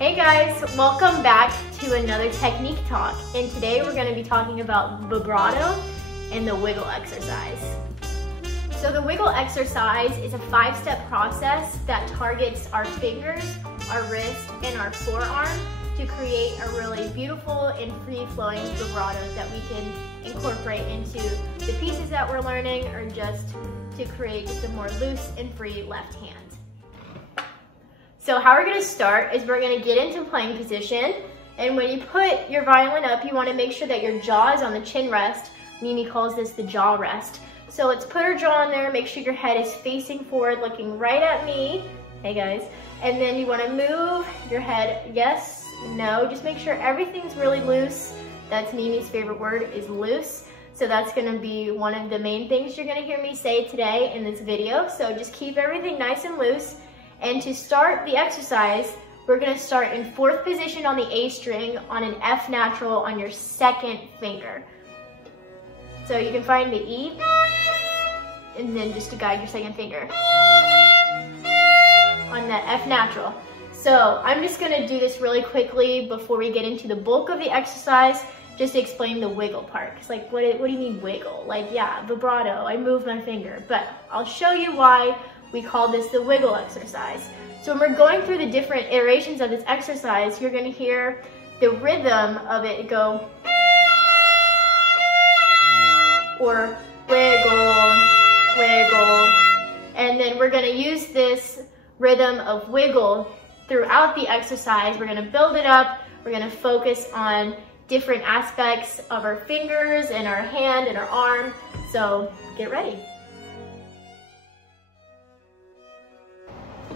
Hey guys, welcome back to another technique talk. And today we're going to be talking about vibrato and the wiggle exercise. So the wiggle exercise is a 5-step process that targets our fingers, our wrist, and our forearm to create a really beautiful and free-flowing vibrato that we can incorporate into the pieces that we're learning, or just to create just a more loose and free left hand. So how we're gonna start is we're gonna get into playing position, and when you put your violin up, you wanna make sure that your jaw is on the chin rest. Mimi calls this the jaw rest. So let's put our jaw on there, make sure your head is facing forward, looking right at me. Hey guys. And then you wanna move your head, yes, no, just make sure everything's really loose. That's Mimi's favorite word, is loose. So that's gonna be one of the main things you're gonna hear me say today in this video. So just keep everything nice and loose. And to start the exercise, we're gonna start in 4th position on the A string on an F natural on your 2nd finger. So you can find the E, and then just to guide your 2nd finger on that F natural. So I'm just gonna do this really quickly before we get into the bulk of the exercise, just to explain the wiggle part. Cause like, what do you mean wiggle? Like, yeah, vibrato, I move my finger, but I'll show you why we call this the wiggle exercise. So when we're going through the different iterations of this exercise, you're gonna hear the rhythm of it go, or wiggle, wiggle. And then we're gonna use this rhythm of wiggle throughout the exercise. We're gonna build it up. We're gonna focus on different aspects of our fingers and our hand and our arm. So get ready.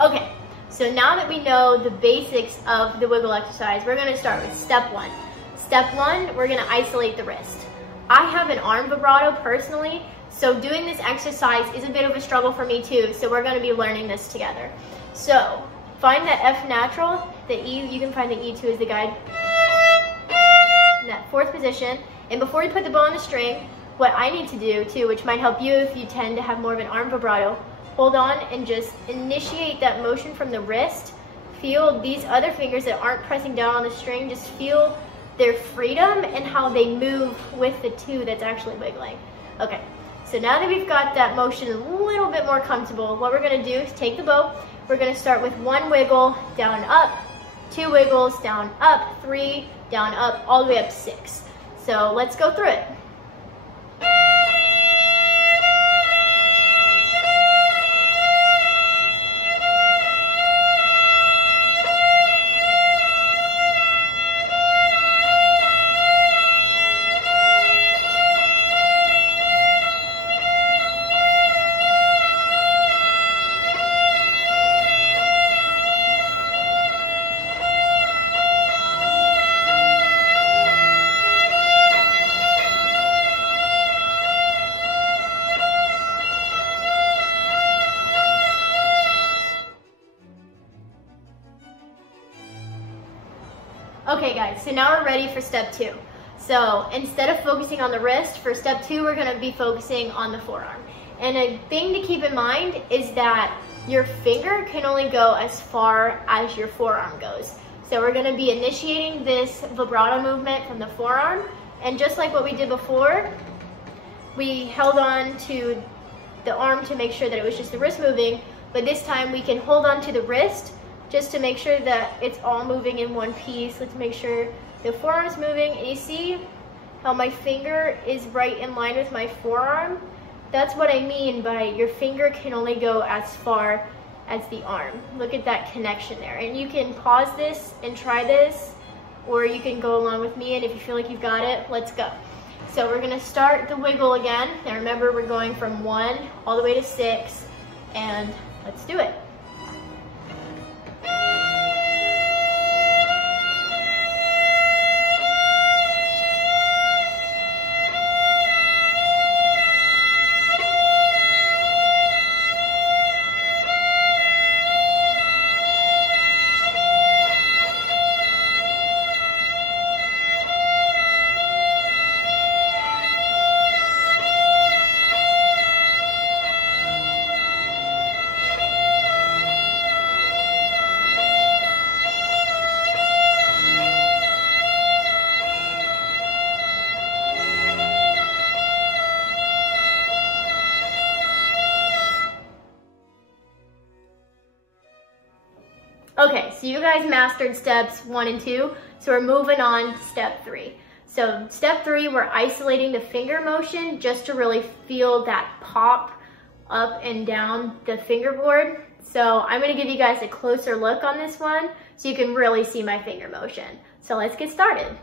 Okay, so now that we know the basics of the wiggle exercise, we're gonna start with step 1. Step 1, we're gonna isolate the wrist. I have an arm vibrato personally, so doing this exercise is a bit of a struggle for me too, so we're gonna be learning this together. So, find that F natural, the E, you can find the E too as the guide, in that 4th position. And before you put the bow on the string, what I need to do too, which might help you if you tend to have more of an arm vibrato, hold on and just initiate that motion from the wrist. Feel these other fingers that aren't pressing down on the string, just feel their freedom and how they move with the 2 that's actually wiggling. Okay, so now that we've got that motion a little bit more comfortable, what we're gonna do is take the bow. We're gonna start with 1 wiggle, down, up, 2 wiggles, down, up, 3, down, up, all the way up 6. So let's go through it. Okay guys, so now we're ready for step 2. So instead of focusing on the wrist, for step 2, we're gonna be focusing on the forearm. And a thing to keep in mind is that your finger can only go as far as your forearm goes. So we're gonna be initiating this vibrato movement from the forearm. And just like what we did before, we held on to the arm to make sure that it was just the wrist moving, but this time we can hold on to the wrist just to make sure that it's all moving in one piece. Let's make sure the forearm's moving. And you see how my finger is right in line with my forearm? That's what I mean by your finger can only go as far as the arm. Look at that connection there. And you can pause this and try this, or you can go along with me, and if you feel like you've got it, let's go. So we're gonna start the wiggle again. Now remember, we're going from 1 all the way to 6, and let's do it. Okay, so you guys mastered steps 1 and 2, so we're moving on to step 3. So step 3, we're isolating the finger motion just to really feel that pop up and down the fingerboard. So I'm gonna give you guys a closer look on this one so you can really see my finger motion. So let's get started.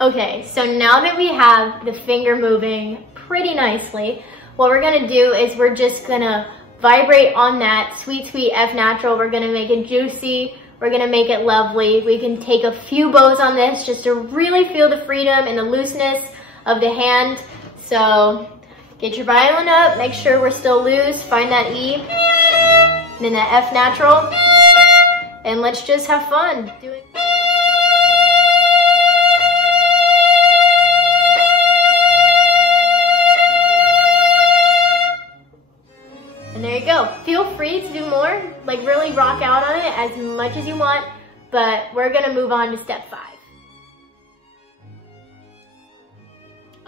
Okay, so now that we have the finger moving pretty nicely, what we're gonna do is we're just gonna vibrate on that sweet, sweet F natural. We're gonna make it juicy. We're gonna make it lovely. We can take a few bows on this just to really feel the freedom and the looseness of the hand. So get your violin up, make sure we're still loose, find that E, and then that F natural, and let's just have fun doing. And there you go. Feel free to do more, like really rock out on it as much as you want, but we're gonna move on to step 5.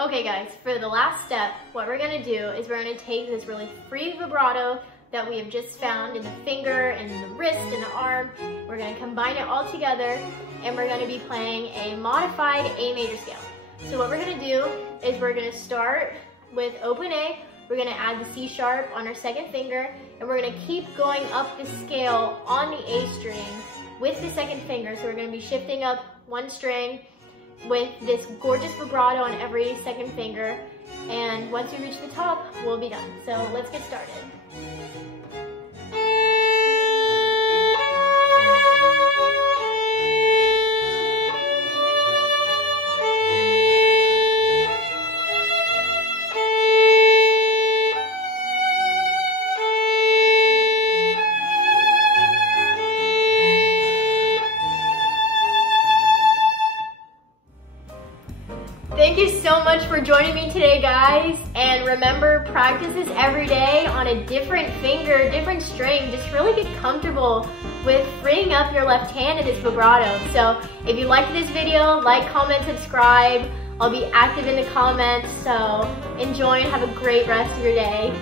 Okay guys, for the last step, what we're gonna do is we're gonna take this really free vibrato that we have just found in the finger and the wrist and the arm. We're gonna combine it all together and we're gonna be playing a modified A major scale. So what we're gonna do is we're gonna start with open A. We're gonna add the C sharp on our second finger, and we're gonna keep going up the scale on the A string with the second finger. So we're gonna be shifting up one string with this gorgeous vibrato on every second finger. And once we reach the top, we'll be done. So let's get started. Thank you so much for joining me today, guys. And remember, practice this every day on a different finger, different string. Just really get comfortable with freeing up your left hand in this vibrato. So if you liked this video, like, comment, subscribe. I'll be active in the comments. So enjoy and have a great rest of your day.